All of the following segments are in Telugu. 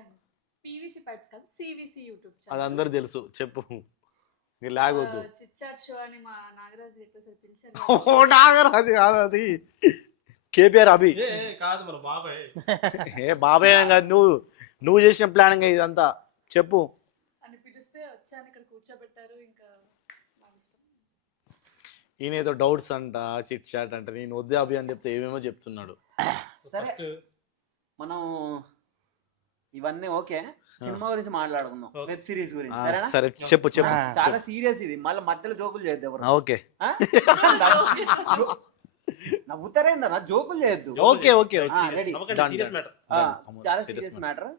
ఛానల్. పీవీసీ పైప్స్ కాదు, సివిసి యూట్యూబ్ అది ఛానల్. అందరు తెలుసు, చెప్పు. నీ లాగొద్దు. చిట్చాట్ షో అని మా నాగరాజు ఎట్లా పిలిచారు. ఓ నాగరాజు కాదు అది, కేపీఆర్ అభి. కాదు మన బాబాయ్. ఏ బాబాయ్ కాదు, నువ్వు చేసిన ప్లానింగ్ ఇదంతా, చెప్పు. అని పిలిస్తే వచ్చాను, ఇక్కడ కూర్చోబెట్టారు. ఇంకా నాకు ఇష్టం. ఈయన ఏదో డౌట్స్ అంట, చిట్ చాట్ అంట, నేను వద్దు అభి అని చెప్తే ఏమేమో చెప్తున్నాడు. సరే మనం ఇవన్నీ ఓకే, సినిమా గురించి మాట్లాడుకుందాం, వెబ్ సిరీస్ గురించి. సరేనా? సరే చెప్పు చెప్పు. చాలా సీరియస్ ఇది, మళ్ళీ మధ్యలో జోకులు చేయొద్దు ఎవరు. ఓకే నవ్వుతారేందన్నా, జోకులు చేయొద్దు. Okay okay ready. Serious matter. చాలా సీరియస్ మ్యాటర్.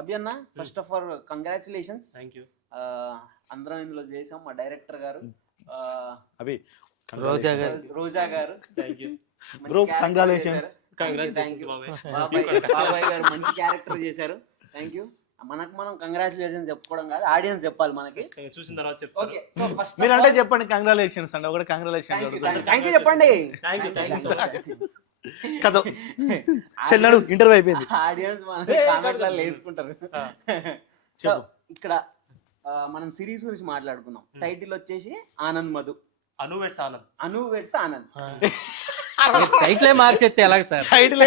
అభి అన్న, first of all congratulations. Thank you. అందరం ఇందులో చేసాం. మా డైరెక్టర్ గారు అభి, రోజా గారు, థ్యాంక్ యూ బ్రో, కంగ్రాచులేషన్స్. బాబాయ్ గారు మంచి క్యారెక్టర్ చేశారు. Thank you. మనకు మనం కంగ్రాచులేషన్స్ చెప్పుకోవడం కాదు, ఆడియన్స్ చెప్పాలి మనకి. చూసిన తర్వాత చెప్తాను. ఓకే, సో ఫస్ట్ మీరు అంటే చెప్పండి కంగ్రాచులేషన్స్ అండి, ఒకటి కంగ్రాచులేషన్స్ థ్యాంక్ యూ చెప్పండి. కదా చెల్లడు ఇంటర్వ్యూ అయిపోయింది. ఆడియన్స్ కామెంట్లలో వేసుకుంటారు. సో ఇక్కడ మనం సిరీస్ గురించి మాట్లాడుకుందాం. టైటిల్ వచ్చేసి ఆనంద్ మధు, అను వెట్స్ ఆనంద్. అను వెట్స్ ఆనంద్. టైటిల్ మార్చేస్తే ఎలాగ సార్? టైటిల్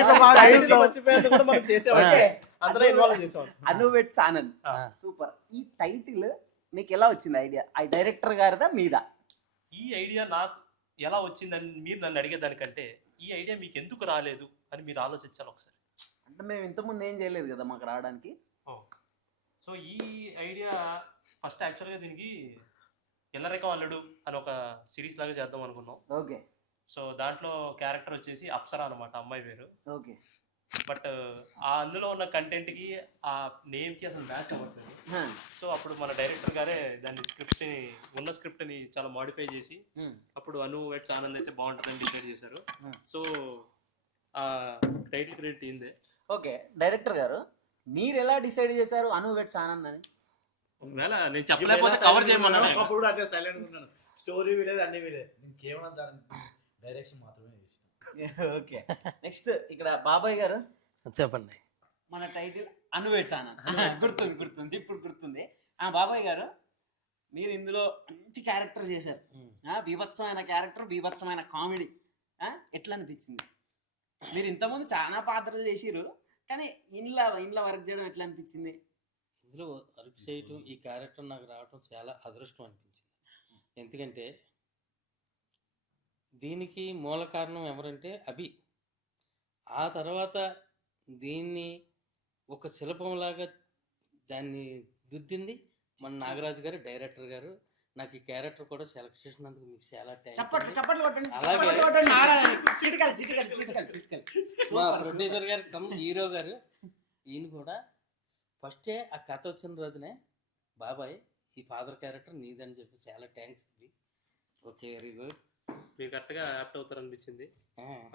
అను వెట్స్ ఆనంద్, సూపర్. ఈ టైటిల్ మీకు ఎలా వచ్చింది ఐడియా? ఆ డైరెక్టర్ గారిదా మీదా? ఈ ఐడియా నాకు ఎలా వచ్చిందని మీరు నన్ను అడిగేదానికంటే ఈ ఐడియా మీకు ఎందుకు రాలేదు అని మీరు ఆలోచించాలి ఒకసారి. అంటే మేము ఇంతకుముందు ఏం చేయలేదు కదా మాకు రావడానికి. సో ఈ ఐడియా ఫస్ట్ యాక్చువల్గా దీనికి ఎల్లరేఖం అల్లుడు అని ఒక సిరీస్ లాగా చేద్దాం అనుకున్నాం. ఓకే. సో దాంట్లో క్యారెక్టర్ వచ్చేసి అప్సరా అనమాట, అమ్మాయి పేరు. ఓకే. బట్ ఆ అందులో ఉన్న కంటెంట్కి ఆ నేమ్కి అసలు మ్యాచ్ అవ్వట్లేదు. సో అప్పుడు మన డైరెక్టర్ గారే దాన్ని ఉన్న స్క్రిప్ట్ని చాలా మాడిఫై చేసి అప్పుడు అను వెట్స్ ఆనంద్ అయితే బాగుంటుందని డిసైడ్ చేశారు. సో ఆ టైటిల్ క్రెడిట్ అయిందే. ఓకే, డైరెక్టర్ గారు మీరు ఎలా డిసైడ్ చేశారు అను వెట్స్ ఆనంద్ అని? ఒకవేళ నేను చెప్పలేకపోతే కవర్ చేయమన్నాను. అప్పుడు అట్లా సైలెంట్ ఉన్నాను, స్టోరీ విలేదు, అన్ని విలేదు, నేను కేవలం దాని డైరెక్షన్ మాత్రమే చేసిన. ఓకే, నెక్స్ట్ ఇక్కడ బాబాయ్ గారు చెప్పండి. మన టైటిల్ అను వెట్స్ ఆనంద్. గుర్తుంది ఇప్పుడు గుర్తుంది. బాబాయ్ గారు మీరు ఇందులో మంచి క్యారెక్టర్ చేశారు, బీభత్సమైన క్యారెక్టర్, బీభత్సమైన కామెడీ. ఎట్లా అనిపించింది? మీరు ఇంతకుముందు చాలా పాత్రలు చేసిరు, కానీ ఇంట్లో వర్క్ చేయడం ఎట్లా అనిపించింది? ఇందులో వర్క్ చేయటం, ఈ క్యారెక్టర్ నాకు రావటం చాలా అదృష్టం అనిపించింది. ఎందుకంటే దీనికి మూల కారణం ఎవరంటే అభి. ఆ తర్వాత దీన్ని ఒక శిల్పంలాగా దాన్ని దిద్దింది మన నాగరాజు గారు, డైరెక్టర్ గారు. నాకు ఈ క్యారెక్టర్ కూడా సెలెక్ట్ చేసినందుకు మీకు చాలా థ్యాంక్స్. మా ప్రొడ్యూసర్ గారు కమ్ హీరో గారు, ఈయన కూడా ఫస్టే ఆ కథ వచ్చిన రోజునే బాబాయ్ ఈ ఫాదర్ క్యారెక్టర్ నీదని చెప్పి చాలా థ్యాంక్స్. Okay, very good. మీరు కరెక్ట్గా యాప్ట్ అవుతారు అనిపించింది,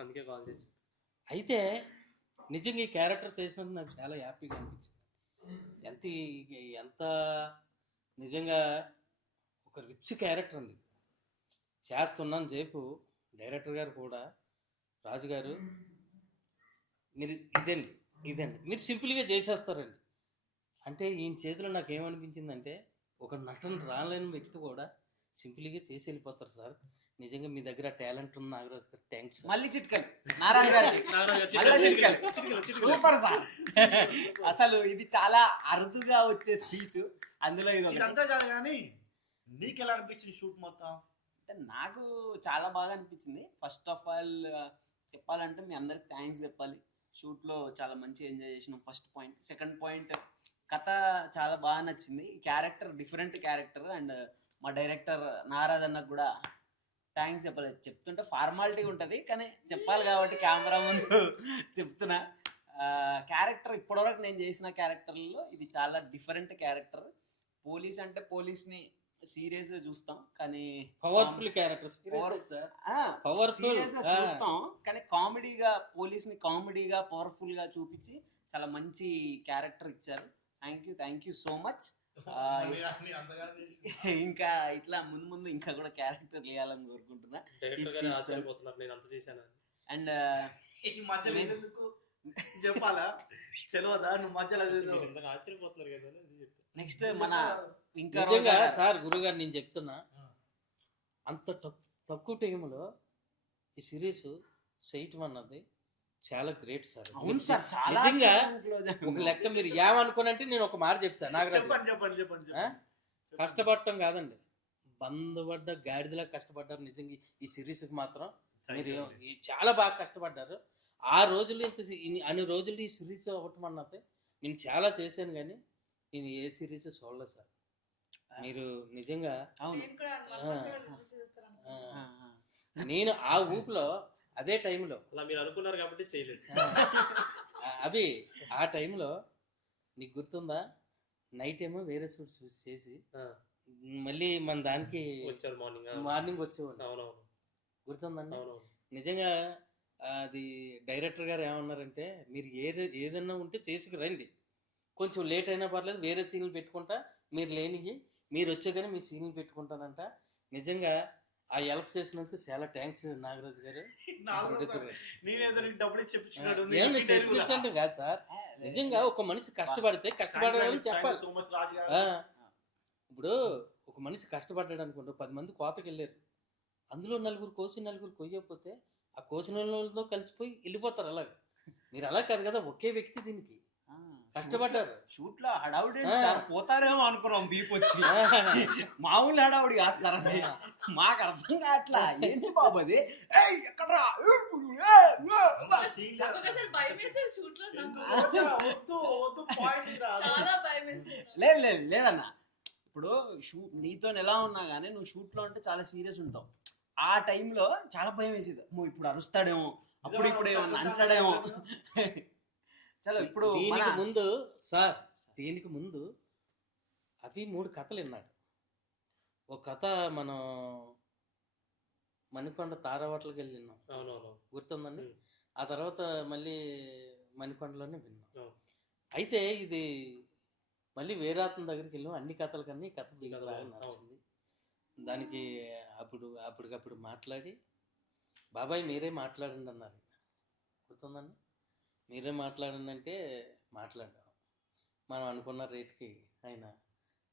అందుకే కాల్ చేసి. అయితే నిజంగా ఈ క్యారెక్టర్ చేసినందుకు నాకు చాలా హ్యాపీగా అనిపించింది. ఎంత నిజంగా ఒక రిచ్ క్యారెక్టర్ అండి చేస్తున్నాను చెప్పు. డైరెక్టర్ గారు కూడా రాజుగారు మీరు ఇదండి మీరు సింపుల్గా చేసేస్తారండి అంటే, ఈయన చేతిలో నాకు ఏమనిపించిందంటే ఒక నటన రాలేని వ్యక్తి కూడా సింపుల్గా చేసి వెళ్ళిపోతారు సార్. నిజంగా మీ దగ్గర టాలెంట్ ఉంది నాగరాజు గారు, థ్యాంక్స్. మళ్ళీ చిట్కల్ సూపర్ సార్. అసలు ఇది చాలా అరుదుగా వచ్చే స్పీచ్, అందులో ఇది అంతా కాదు. కానీ నీకు ఎలా అనిపించింది షూట్ మొత్తం? అంటే నాకు చాలా బాగా అనిపించింది. ఫస్ట్ ఆఫ్ ఆల్ చెప్పాలంటే మీ అందరికి థ్యాంక్స్ చెప్పాలి. షూట్లో చాలా మంచి ఎంజాయ్ చేసినాం, ఫస్ట్ పాయింట్. సెకండ్ పాయింట్, కథ చాలా బాగా నచ్చింది. క్యారెక్టర్ డిఫరెంట్ క్యారెక్టర్, అండ్ మా డైరెక్టర్ నారాజ్ అన్నకు కూడా థ్యాంక్స్ చెప్పాలి. చెప్తుంటే ఫార్మాలిటీ ఉంటుంది, కానీ చెప్పాలి కాబట్టి కెమెరా ముందు చెప్తున్నా. క్యారెక్టర్ ఇప్పటివరకు నేను చేసిన క్యారెక్టర్లో ఇది చాలా డిఫరెంట్ క్యారెక్టర్. పోలీస్ అంటే పోలీస్ని సీరియస్గా చూస్తాం, కానీ పవర్ఫుల్ క్యారెక్టర్ చూస్తాం, కానీ పోలీస్ని కామెడీగా పవర్ఫుల్గా చూపించి చాలా మంచి క్యారెక్టర్ ఇచ్చారు. Thank you so much. ఇంకా ఇట్లా ముందు ఇంకా కూడా క్యారెక్టర్ వేయాలని కోరుకుంటున్నా. అండ్ చెప్పాలా తెలియదా నువ్వు మధ్యలో అదేదో. మీరు ఇంతగా ఆశ్చర్యపోతున్నారు కదా అని అది చెప్పాను. నెక్స్ట్ మన ఇంకా నిజంగా రోజా గారు. సార్ గురుగారు నేను చెప్తున్నా, అంత తక్కువ టైంలో ఈ సిరీస్ చేయటం అన్నది చాలా గ్రేట్ సార్. అవును సార్, చాలా నిజంగా close ఒక అయ్యాము. లెక్క మీరు ఏమనుకోనంటే నేను ఒక మాట చెప్తాను నాగరాజు. చెప్పండి చెప్పండి చెప్పండి ఆ? కష్టపడటం కాదండి, బంధపడ్డ గాడిదలా కష్టపడ్డారు నిజంగా ఈ సిరీస్కి మాత్రం. మీరు చాలా బాగా కష్టపడ్డారు. ఆ రోజులు అన్ని రోజులు ఈ సిరీస్ అవ్వటం అన్నది నేను చాలా చేశాను, కానీ నేను ఏ సిరీస్ చూడలేదు సార్. మీరు నిజంగా అవును. నేను కూడా రిలీజ్ చేస్తాను. నేను ఆ ఊపులో అదే టైంలో అలా మీరు అనుకున్నారు కాబట్టి చేయలేదు. అవి ఆ టైంలో నీకు గుర్తుందా, నైట్ ఏమో వేరే సూట్ చూసి చేసి మళ్ళీ మన దానికి వచ్చారు మార్నింగ్ వచ్చేవాళ్ళు, అవునవును గుర్తుందండి? అవునవును. నిజంగా అది డైరెక్టర్ గారు ఏమన్నారంటే, మీరు ఏదన్నా ఉంటే చేసుకు రండి, కొంచెం లేట్ అయినా పర్లేదు, వేరే సీన్లు పెట్టుకుంటా, మీరు లేనివి మీరు వచ్చే కానీ మీ సీన్లు పెట్టుకుంటానంట. నిజంగా ఆ హెల్ప్ చేసినందుకు చాలా థ్యాంక్స్ నాగరాజు గారు. నేనేదో నీకు డబ్బులు ఇచ్చి చెప్పించుకున్నాడు. ఏమన్నా చెప్పించండి కాదు సార్, నిజంగా ఒక మనిషి కష్టపడితే కష్టపడాలని చెప్పాలి. సో మచ్ రాజు గారు. ఆ, ఇప్పుడు ఒక మనిషి కష్టపడ్డాడు అనుకోండి, 10 మంది కోతకి వెళ్ళారు, అందులో 4 కోసి 4 కొయ్యకపోతే ఆ కోసిన వాళ్ళతో కలిసిపోయి వెళ్ళిపోతారు. అలాగ మీరు అలా కాదు కదా, ఒకే వ్యక్తి దీనికి కష్టపడ్డారు. షూట్ లో హడావుడి సార్, పోతారేమో అనుకున్నాం బీప్ వచ్చి. మామూలు హడావుడి కాదు సార్ అది, మాకు అర్థం కావట్లా ఏంటి బాబు అది. ఏయ్, ఎక్కడ్రా? ఒక్కొక్కసారి భయం వేసేది షూట్ లో నాకు. వద్దు వద్దు పాయింట్ ఇది రాదు. చాలా భయం వేసేది. లేదు లేదు లేదన్న, ఇప్పుడు నీతో ఎలా ఉన్నా కానీ నువ్వు షూట్ లో అంటే చాలా సీరియస్ ఉంటావు. ఆ టైంలో చాలా భయం వేసేది, అమ్మో ఇప్పుడు అరుస్తాడేమో, అప్పుడు ఇప్పుడు ఏమన్నా అంటాడేమో. చలో ఇప్పుడు దీనికి ముందు సార్, దీనికి ముందు అవి 3 కథలు విన్నాడు. ఒక కథ మనం మణికొండ తారావట్లకి వెళ్ళి విన్నాం, అవునవును. గుర్తుందండి? ఆ తర్వాత మళ్ళీ మణికొండలోనే విన్నాం. అవును. అయితే ఇది మళ్ళీ వేరే అతని దగ్గరికి వెళ్ళాం. అన్ని కథల కన్నా ఈ కథ మీకు బాగా నచ్చింది. దానికి అప్పటికప్పుడు మాట్లాడి, బాబాయ్ మీరే మాట్లాడండి అన్నారు, గుర్తుందండి? మీరే మాట్లాడండి అంటే మాట్లాడాం. మనం అనుకున్న రేట్కి ఆయన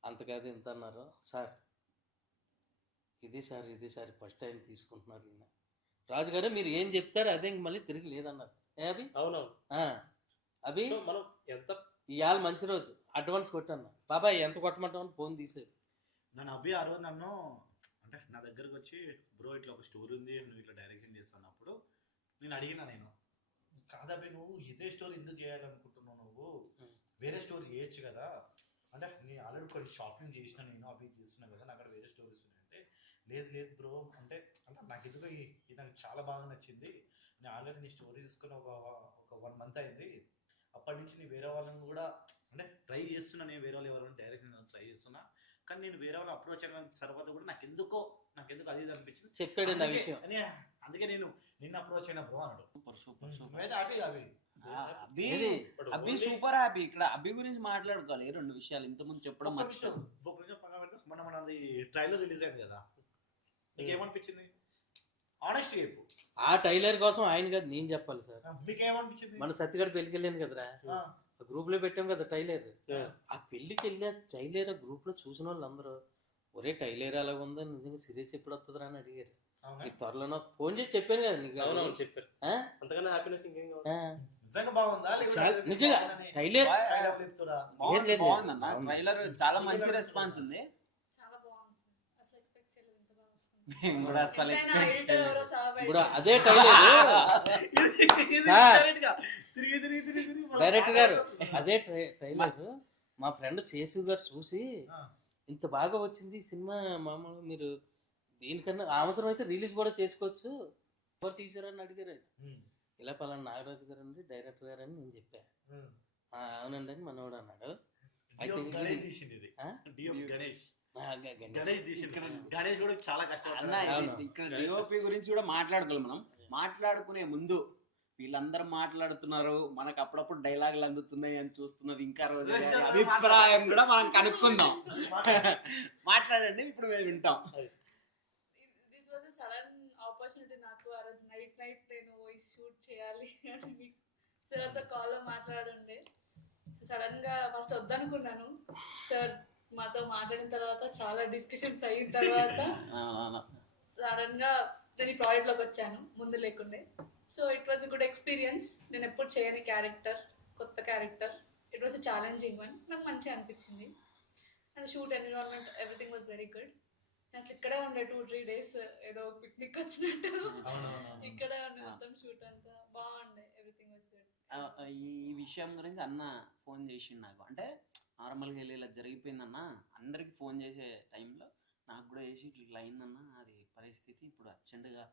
అంత కాదు ఇంత అన్నారు. సార్ ఇది సార్ ఫస్ట్ టైం తీసుకుంటున్నారు ఈయన. రాజుగారు మీరు ఏం చెప్తారు అదే మళ్ళీ తిరిగి లేదన్నారు. ఏ అభి? అవునవును. అభి సో మనం ఎంత ఇవాళ మంచి రోజు, అడ్వాన్స్ కొట్టన్నా, బాబాయ్ ఎంత కొట్టమంటావు అని ఫోన్ తీసేది. నన్ను అభి ఆ రోజు నన్ను అంటే నా దగ్గరకు వచ్చి, బ్రో ఇట్లా ఒక స్టోరీ ఉంది, నువ్వు ఇట్లా డైరెక్షన్ చేస్తున్నప్పుడు నేను అడిగినా, నేను కాదబ్బి నువ్వు ఇదే స్టోరీ ఎందుకు చేయాలనుకుంటున్నావు, నువ్వు వేరే స్టోరీ చేయొచ్చు కదా అంటే, నేను ఆల్రెడీ కొన్ని షార్ట్ ఫిల్మ్ చేసిన, నేను అవి చేస్తున్నా కదా, నాకు అక్కడ వేరే స్టోరీస్ ఉన్నాయంటే, లేదు బ్రో అంటే నాకు ఎందుకు ఇది నాకు చాలా బాగా నచ్చింది, నేను ఆల్రెడీ నీ స్టోరీ తీసుకుని ఒక 1 month అయింది, అప్పటి నుంచి నేను వేరే వాళ్ళని కూడా అంటే ట్రై చేస్తున్నా, నేను వేరే వాళ్ళు ఎవరైనా డైరెక్షన్ ట్రై చేస్తున్నా, కానీ నేను వేరే వాళ్ళు అప్రోచ్ అయిన తర్వాత కూడా నాకు ఎందుకు అది ఇది అనిపించింది. చెప్పాడు నా విషయం, అందుకే నేను నిన్న అప్రోచ్ అయిన బ్రో అన్నాడు. Super Abhi Abhi super happy. ఇక్కడ అభి గురించి మాట్లాడుకోవాలి 2 విషయాలు ఇంతకుముందు చెప్పడం మర్చిపోయాను. మనది ట్రైలర్ రిలీజ్ అయింది కదా, నీకేమనిపించింది? ఆనెస్ట్ చెప్పు. ఆ టైలర్ కోసం ఆయన కాదు నేను చెప్పాలి సార్. మీకేమనిపించింది? మన సత్తిగడ పెళ్లికి వెళ్ళాను కదరా, గ్రూప్ లో పెట్టాం కదా టైలర్. ఆ పెళ్లికి వెళ్ళా టైలర్ ఆ గ్రూప్ లో చూసిన వాళ్ళు అందరూ, ఒరే టైలర్ అలాగ ఉందా, నిజంగా సిరీస్ ఎప్పుడు వస్తుందిరా అని అడిగారు. ఈ త్వరలో ఫోన్ చేసి చెప్పాను కదా నీకు. అవునవును చెప్పారు. అంతకన్నా హ్యాపీనెస్ ఇంకేం నిజంగా బాగుందా? నిజంగా టైలర్ బాగుందన్న, ట్రైలర్ చాలా మంచి రెస్పాన్స్ ఉంది. చాలా బాగుంది సార్. అసలు ఎక్స్పెక్ట్ చేయలేదు ఇంత బాగా వస్తుంది. మేము కూడా అసలు ఎంతైనా expect editor ఎవరో చేయలేదు. చాలా ఇప్పుడు బయట. అదే డైరెక్టర్ గారు అదే ట్రైలర్ మా ఫ్రెండ్ చేసు గారు చూసి ఇంత బాగా వచ్చింది సినిమా, మామూలుగా మీరు దీనికన్నా అవసరం అయితే రిలీజ్ కూడా చేసుకోవచ్చు, ఎవరు తీసారని అడిగారు. ఇలా పలానా నాగరాజు గారు అండి డైరెక్టర్ గారు అని నేను చెప్పా. అవునండి అని మనోడు అన్నాడు. అయితే గణేష్ కూడా చాలా కష్టం అన్న. ఇక్కడ డిఓపి గురించి కూడా మాట్లాడుకోవాలి మనం. మాట్లాడుకునే ముందు వీళ్ళందరూ మాట్లాడుతున్నారు, మనకు అప్పుడప్పుడు డైలాగులు అందుతున్నాయి అని చూస్తున్నారు, ఇంకా రోజు అభిప్రాయం కూడా మనం కనుక్కుందాం. మాట్లాడండి, ఇప్పుడు మేము వింటాం. This was a sudden opportunity నాకు. ఆ రోజు నైట్ నేను షూట్ చేయాలి అని సార్తో కాల్లో మాట్లాడుండే. సో సడన్ గా ఫస్ట్ వద్దనుకున్నాను. సార్ మాతో మాట్లాడిన తర్వాత చాలా డిస్కషన్స్ అయిన తర్వాత సడన్ గా నేను ఈ ప్రాజెక్ట్ లోకి వచ్చాను, ముందు లేకుండే. So it was good experience. నేను ఎప్పుడు చేయని క్యారెక్టర్, కొత్త character. It was challenging one. నాకు మంచిగా అనిపించింది. And shoot environment everything was very good. అసలు ఇక్కడే ఉండే 2-3 days ఏదో పిక్నిక్ వచ్చినట్టు ఇక్కడే ఉండే మొత్తం. షూట్ అంతా బాగుండే, ఎవ్రీథింగ్ వాజ్ గుడ్. ఈ విషయం గురించి అన్న ఫోన్ చేసిండు నాకు. అంటే నార్మల్గా వెళ్ళి ఇలా జరిగిపోయిందన్న, అందరికి ఫోన్ చేసే టైంలో నాకు కూడా చేసి ఇట్లా అయిందన్న, అది పరిస్థితి ఇప్పుడు అర్జెంటుగా.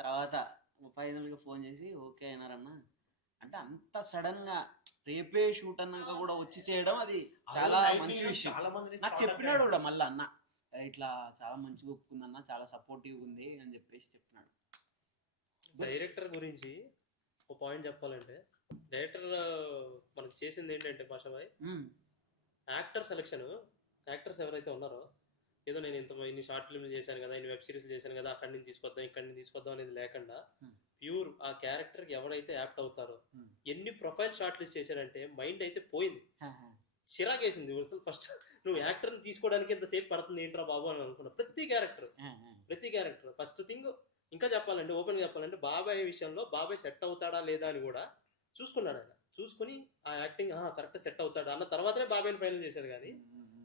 తర్వాత ఫైనల్గా ఫోన్ చేసి ఓకే అయినారన్న అంటే అంత సడన్గా రేపే షూట్ అన్నాక కూడా వచ్చి చేయడం అది చాలా మంచి విషయం. నాకు చెప్పినాడు కూడా మళ్ళీ అన్న, ఇట్లా చాలా మంచిగా ఒప్పుకుందన్న, చాలా సపోర్టివ్ ఉంది అని చెప్పేసి చెప్పినాడు. డైరెక్టర్ గురించి ఒక పాయింట్ చెప్పాలంటే, డైరెక్టర్ మనకు చేసింది ఏంటంటే పాషాబాయ్, యాక్టర్ సెలెక్షన్. యాక్టర్స్ ఎవరైతే ఉన్నారో, ఏదో నేను ఇన్ని షార్ట్ ఫిల్మ్లు చేశాను కదా, ఇన్ని వెబ్ సిరీస్లు చేశాను కదా, అక్కడి నుంచి తీసుకొద్దాం ఇక్కడి నుంచి తీసుకొద్దాం అనేది లేకుండా ప్యూర్ ఆ క్యారెక్టర్ ఎవరైతే యాప్ట్ అవుతారో, ఎన్ని ప్రొఫైల్ షార్ట్ లిస్ట్ చేశారంటే మైండ్ అయితే పోయింది, చిరాకేసింది. ఫస్ట్ నువ్వు యాక్టర్ని తీసుకోవడానికి ఎంతసేపు పడుతుంది ఏంట్రా బాబు అని అనుకున్నా. ప్రతి క్యారెక్టర్ ఫస్ట్ థింగ్. ఇంకా చెప్పాలంటే, ఓపెన్గా చెప్పాలంటే, బాబాయ్ విషయంలో బాబాయ్ సెట్ అవుతాడా లేదా అని కూడా చూసుకున్నాడు ఆయన. చూసుకుని ఆ యాక్టింగ్ కరెక్ట్ సెట్ అవుతాడు అన్న తర్వాతనే బాబాయ్ని ఫైనల్ చేశాడు. కానీ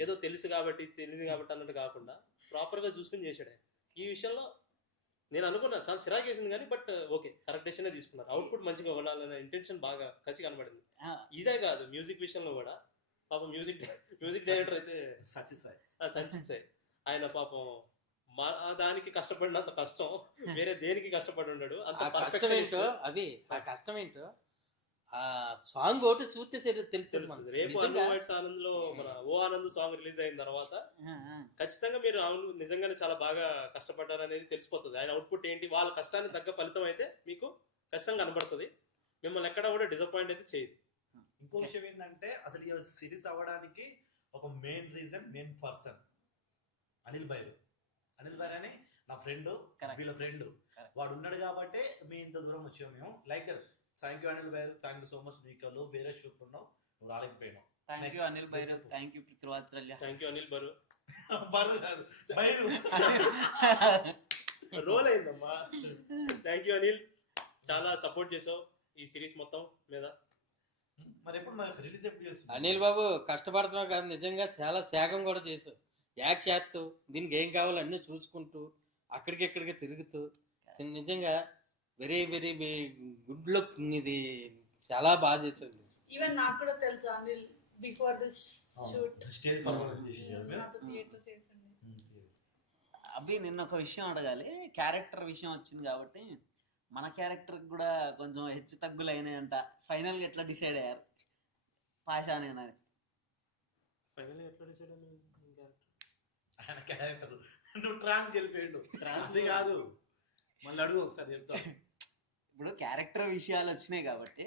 ఏదో తెలియదు కాబట్టి అన్నట్టు కాకుండా ప్రాపర్గా చూసుకుని చేశాడు. ఈ విషయంలో నేను అనుకున్నా చాలా చిరాకేసింది కానీ, బట్ ఓకే, కరెక్ట్ డెసిషనే తీసుకున్నారు. అవుట్పుట్ మంచిగా ఉండాలనే ఇంటెన్షన్ బాగా కసి కనబడింది. ఇదే కాదు, మ్యూజిక్ విషయంలో కూడా పాపం మ్యూజిక్ డైరెక్టర్ అయితే సంచిత్ సాయి, ఆయన పాపం దానికి కష్టపడినంత కష్టం వేరే దేనికి కష్టపడి ఉన్నాడు. అవి ఆ కష్టం ఏంటో ఆ సాంగ్ ఒకటి చూస్తే తెలుస్తుంది. రేపు ఆనంద్ లో మన ఓ ఆనంద్ సాంగ్ రిలీజ్ అయిన తర్వాత ఖచ్చితంగా మీరు నిజంగానే చాలా బాగా కష్టపడ్డారు అనేది తెలిసిపోతుంది. ఆయన అవుట్పుట్ ఏంటి, వాళ్ళ కష్టానికి తగ్గ ఫలితం అయితే మీకు ఖచ్చితంగా కనబడుతుంది. మిమ్మల్ని ఎక్కడ కూడా డిసప్పాయింట్ అయితే చేయదు. ఇంకో విషయం ఏంటంటే, అసలు ఈ సిరీస్ అవ్వడానికి ఒక మెయిన్ పర్సన్ అనిల్ భైర్ అని నా ఫ్రెండ్, వీళ్ళ ఫ్రెండ్ వాడు ఉన్నాడు కాబట్టి మీ ఇంత దూరం వచ్చాము మేము. Like thank you Anil Bhair, thank you so much. నీకు వేరే షూట్ ఉన్నావు, నువ్వు రాలేకపోయినావు. Thank you Anil Bhair, thank you పితృవాత్సల్య. Thank you Anil Bharu. బరు కాదు భైరు, రోల్ అయిందమ్మా. థ్యాంక్ యూ అనిల్, చాలా సపోర్ట్ చేసావు ఈ సిరీస్ మొత్తం మీద. మరి ఎప్పుడు రిలీజ్ ఎప్పుడు చేస్తావు? అనిల్ బాబు కష్టపడుతున్నావు కాదు, నిజంగా చాలా త్యాగం కూడా చేసావు. యాక్ట్ చేస్తూ దీనికి ఏం కావాలో అన్నీ చూసుకుంటూ అక్కడికి ఇక్కడికి తిరుగుతూ నిజంగా వెరీ వెరీ గుడ్ లుక్. ఇది చాలా బాగా చేసావు. ఈవెన్ నాకు కూడా తెలుసు Anil before this shoot stage performance చేసింది. నాతో థియేటర్ చేసింది. అభి నిన్న ఒక విషయం అడగాలి. క్యారెక్టర్ విషయం వచ్చింది కాబట్టి మన క్యారెక్టర్ కూడా కొంచెం హెచ్చు తగ్గులు అయినాయంట. ఫైనల్గా ఎట్లా డిసైడ్ అయ్యారు? పాషానేనని ఫైనల్గా ఎట్లా డిసైడ్ అయ్యారు? ఆయన క్యారెక్టర్ నువ్వు ట్రాన్స్ గెలిపోయాడు. ట్రాన్స్ కాదు, మళ్ళీ అడుగు ఒకసారి చెప్తా. ఇప్పుడు క్యారెక్టర్ విషయాలు వచ్చినాయి కాబట్టి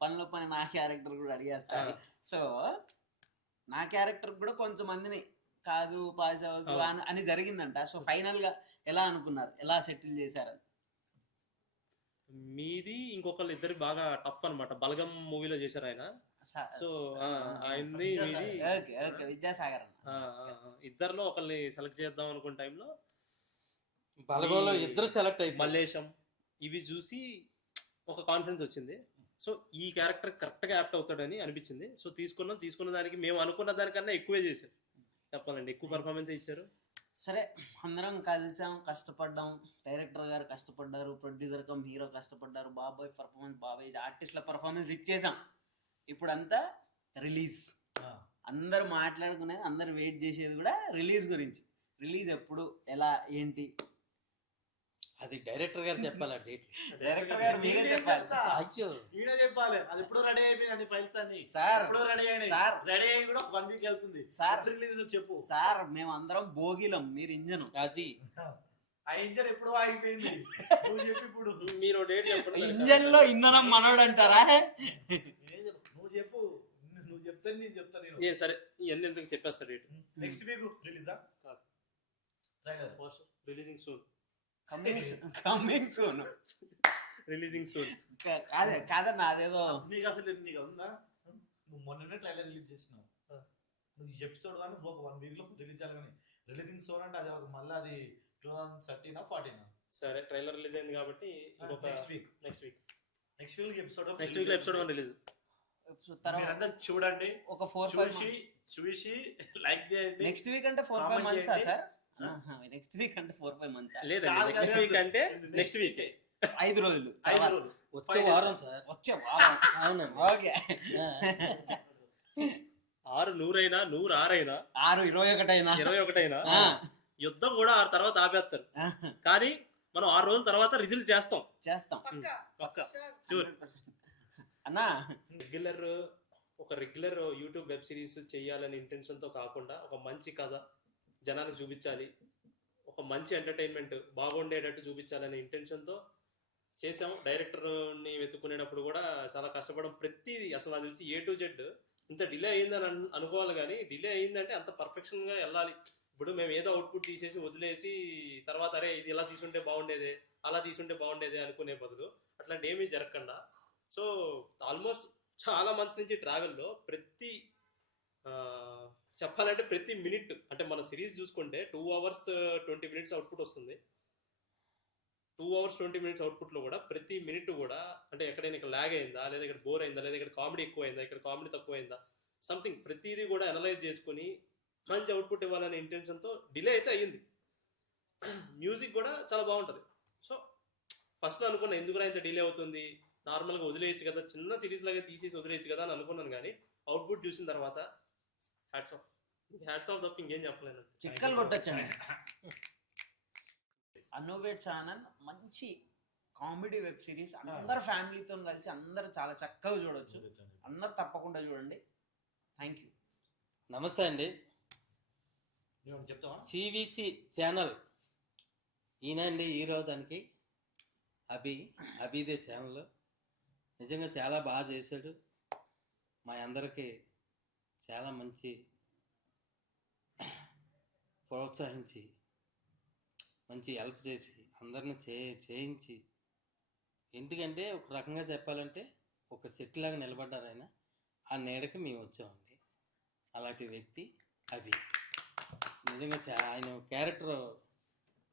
పనిలో పని నా క్యారెక్టర్ కూడా అడిగేస్తాను. సో నా క్యారెక్టర్ కూడా కొంతమందిని కాదు పాస్ అవ్వదు అని జరిగిందంట. సో ఫైనల్ గా ఎలా అనుకున్నారు, ఎలా సెటిల్ చేశారని? మీది ఇంకొకళ్ళు ఇద్దరు బాగా టఫ్ అన్నమాట. బలగం మూవీలో చేశారు ఆయన. సో ఆయనది విద్యాసాగర్ ఇద్దరులో ఒకళ్ళని సెలెక్ట్ చేద్దాం అనుకున్న టైంలో బలగంలో ఇద్దరు సెలెక్ట్ అయ్యి మల్లేశం ఇవి చూసి ఒక కాన్ఫిడెన్స్ వచ్చింది. సో ఈ క్యారెక్టర్ కరెక్ట్గా యాప్ట్ అవుతాడని అనిపించింది. సో తీసుకున్న దానికి మేము అనుకున్న దానికన్నా ఎక్కువే చేశారు. చెప్పాలండి, ఎక్కువ పర్ఫార్మెన్స్ ఇచ్చారు. సరే, అందరం కలిసాం, కష్టపడ్డాం. డైరెక్టర్ గారు కష్టపడ్డారు, ప్రొడ్యూసర్ కమ్ హీరో కష్టపడ్డారు, బాబాయ్ పర్ఫార్మెన్స్, బాబాయ్ ఆర్టిస్ట్ల పర్ఫార్మెన్స్ ఇచ్చేసాం. ఇప్పుడు అంతా రిలీజ్. అందరు మాట్లాడుకునేది, అందరు వెయిట్ చేసేది కూడా రిలీజ్ గురించి. రిలీజ్ ఎప్పుడు, ఎలా, ఏంటి అది డైరెక్టర్ గారు చెప్పాలి. ఆ డేట్ డైరెక్టర్ గారు మీరే చెప్పాలి. ఈయన చెప్పాలి. అది ఎప్పుడు రెడీ అయిపోయినాయి ఫైల్స్ అన్ని. సార్ ఎప్పుడు రెడీ అయినాయి? సార్ రెడీ అయ్యి కూడా 1 వీక్ వెళ్తుంది. సార్ రిలీజ్ చెప్పు. సార్ మేము అందరం భోగిలం, మీరు ఇంజన్. అది ఆ ఇంజన్ ఎప్పుడు ఆగిపోయింది? నువ్వు చెప్పి ఇప్పుడు మీరు డేట్ చెప్పండి. ఇంజన్ లో ఇంధనం మనోడు అంటారా? నువ్వు చెప్పు, నువ్వు చెప్తే నేను చెప్తా. నేను సరే, ఇవన్నీ ఎందుకు చెప్పేస్తా. డేట్ నెక్స్ట్ వీక్ రిలీజా? Releasing soon. Coming soon. Releasing soon. కాదన్నా అదేదో నీకు అసలు నీకు ఉందా? నువ్వు మొన్ననే ట్రైలర్ రిలీజ్ చేసినావు. నువ్వు ఎపిసోడ్ కానీ ఒక 1 వీక్ లో రిలీజ్ చేయాలి కానీ రిలీజింగ్ సోన్ అంటే అది మళ్ళీ అది 2013 14 సరే ట్రైలర్ రిలీజ్ అయింది కాబట్టి ఇంకొక next week episode next week episode 1 release. మీరందరూ చూడండి, ఒక 4-5 చూసి లైక్ చేయండి. నెక్స్ట్ వీక్ అంటే 4-5 Comment మంత్స్ చేయండి. సార్? నెక్స్ట్ వీక్ అంటే 4-5 మంత్స్ లేదండి, నెక్స్ట్ వీక్ అంటే నెక్స్ట్ వీక్ 5 రోజులు 5 రోజులు వచ్చే వారం సార్. వచ్చే వారం. అవునండి. ఓకే. 6 100 అయినా 100 6 అయినా 6-21 అయినా 21 అయినా యుద్ధం కూడా 6 తర్వాత ఆపేస్తారు. కానీ మనం 6 రోజుల తర్వాత రిజల్ట్ చేస్తాం. పక్కా షూర్. అన్నా రెగ్యులర్ యూట్యూబ్ వెబ్ సిరీస్ చేయాలనే ఇంటెన్షన్తో కాకుండా ఒక మంచి కథ జనానికి చూపించాలి, ఒక మంచి ఎంటర్టైన్మెంట్ బాగుండేటట్టు చూపించాలనే ఇంటెన్షన్తో చేసాం. డైరెక్టర్ని వెతుక్కునేటప్పుడు కూడా చాలా కష్టపడడం. ప్రతిదీ అసలు నాకు తెలిసి A to Z ఇంత డిలే అయిందని అనుకోవాలి, కానీ డిలే అయిందంటే అంత పర్ఫెక్షన్గా వెళ్ళాలి. ఇప్పుడు మేము ఏదో అవుట్పుట్ తీసేసి వదిలేసి తర్వాత అరే ఇది ఇలా తీసుంటే బాగుండేదే, అలా తీసుంటే బాగుండేదే అనుకునే బదులు అట్లాంటి ఏమీ జరగకుండా. సో ఆల్మోస్ట్ చాలా మంత్స్ నుంచి ట్రావెల్లో చెప్పాలంటే ప్రతి మినిట్, అంటే మన సిరీస్ చూసుకుంటే 2 hours 20 minutes అవుట్పుట్ వస్తుంది. 2 hours 20 minutes అవుట్పుట్లో కూడా ప్రతి మినిట్ కూడా అంటే ఎక్కడైనా ఇక్కడ ల్యాగ్ అయిందా, లేదా ఇక్కడ బోర్ అయిందా, లేదా ఇక్కడ కామెడీ ఎక్కువ అయిందా, ఇక్కడ కామెడీ తక్కువ అయిందా, సంథింగ్ ప్రతిదీ కూడా అనలైజ్ చేసుకుని మంచి అవుట్పుట్ ఇవ్వాలనే ఇంటెన్షన్తో డిలే అయితే అయ్యింది. మ్యూజిక్ కూడా చాలా బాగుంటుంది. సో ఫస్ట్లో అనుకున్నా ఎందుకు ఇంత డిలే అవుతుంది, నార్మల్గా వదిలేయచ్చు కదా, చిన్న సిరీస్ లాగా తీసేసి వదిలేయచ్చు కదా అని అనుకున్నాను. కానీ అవుట్పుట్ చూసిన తర్వాత హ్యాట్స్ ఆఫ్ తప్ప ఇంకేం చెప్పలేను. చిక్కలు కొట్టొచ్చండి. అన్నోవేట్స్ ఆనంద్ మంచి కామెడీ వెబ్ సిరీస్, అందరు ఫ్యామిలీతో కలిసి అందరు చాలా చక్కగా చూడొచ్చు. అందరు తప్పకుండా చూడండి. Thank you. నమస్తే అండి. చెప్తావా? CVC ఛానల్ ఈయన అండి హీరో, దానికి అభిదే ఛానల్. నిజంగా చాలా బాగా చేశాడు. మా అందరికీ చాలా మంచి ప్రోత్సహించి మంచి హెల్ప్ చేసి అందరిని చేయించి, ఎందుకంటే ఒక రకంగా చెప్పాలంటే ఒక సెట్ లాగా నిలబడ్డారు ఆయన. ఆ నీడకి మేము వచ్చామండి. అలాంటి వ్యక్తి అది. నిజంగా ఆయన క్యారెక్టర్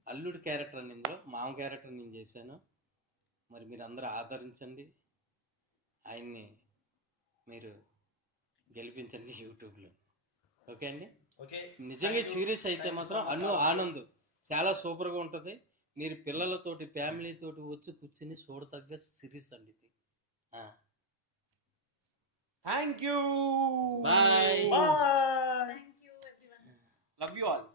అల్లుడి క్యారెక్టర్ అని, ఇందులో మామ క్యారెక్టర్ నేను చేశాను. మరి మీరు అందరూ ఆదరించండి, ఆయన్ని మీరు గెలిపించండి యూట్యూబ్లో. ఓకే అండి. నిజంగా సీరియస్ అయితే మాత్రం ఆనంద్ చాలా సూపర్గా ఉంటుంది. మీరు పిల్లలతోటి ఫ్యామిలీతోటి వచ్చి కూర్చుని చూడతగ్గ సిరీస్ అండి ఇది. Thank you. Bye. Thank you everyone. Love you all.